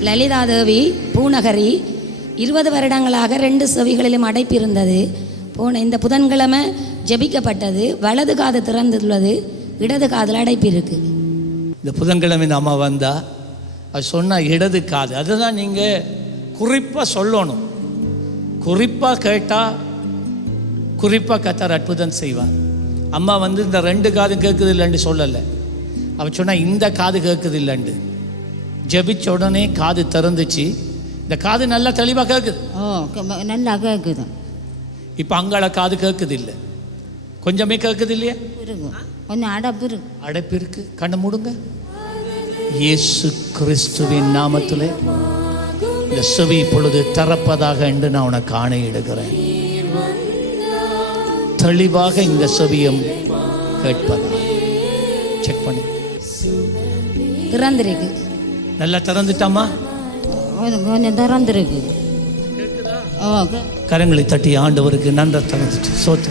லலிதா தேவி பூநகரி இருபது வருடங்களாக ரெண்டு செவிகளிலும் அடைப்பிருந்தது. போன இந்த புதன்கிழமை ஜெபிக்கப்பட்டது. வலது காது திறந்துள்ளது. இடது காதில் அடைப்பிருக்கு. இந்த புதன்கிழமை நாம வந்தா அது சொன்னால் இடது காது. அதுதான் நீங்கள் குறிப்பாக சொல்லணும். குறிப்பாக கேட்டால் குறிப்பாக கத்தார் அற்புதம் செய்வார். அம்மா வந்து இந்த ரெண்டு காது கேட்குது இல்லைன்னு சொல்லலை. அவ சொன்னா இந்த காது கேட்குது இல்லைண்டு ஜெபிச்ச உடனே காது திறந்துச்சு. இந்த காது நல்லா தெளிவாக கேட்குது ஓ க- நல்லா கேட்குது இப்போ அங்காள காது கேட்குது இல்லை கொஞ்சமே கேட்குது இல்லையா இருக்கும் கொஞ்சம் அடப்பு இருக்கு. அடைப்பு இருக்கு. கண்ணை மூடுங்க. இயேசு கிறிஸ்துவின் நாமத்திலே இந்த செவி இப்பொழுது திறப்பதாக என்று நான் உனக்கு ஆணையிடுகிறேன். தெளிவாக இந்த செவியம் கேட்பதாக. செக் பண்ணி. திறந்திருக்கு. நல்லா திறந்துட்டாமா? கொஞ்சம் திறந்துருக்கு. கரங்களை தட்டி ஆண்டவருக்கு நன்றி திறந்துட்டு சோத்து.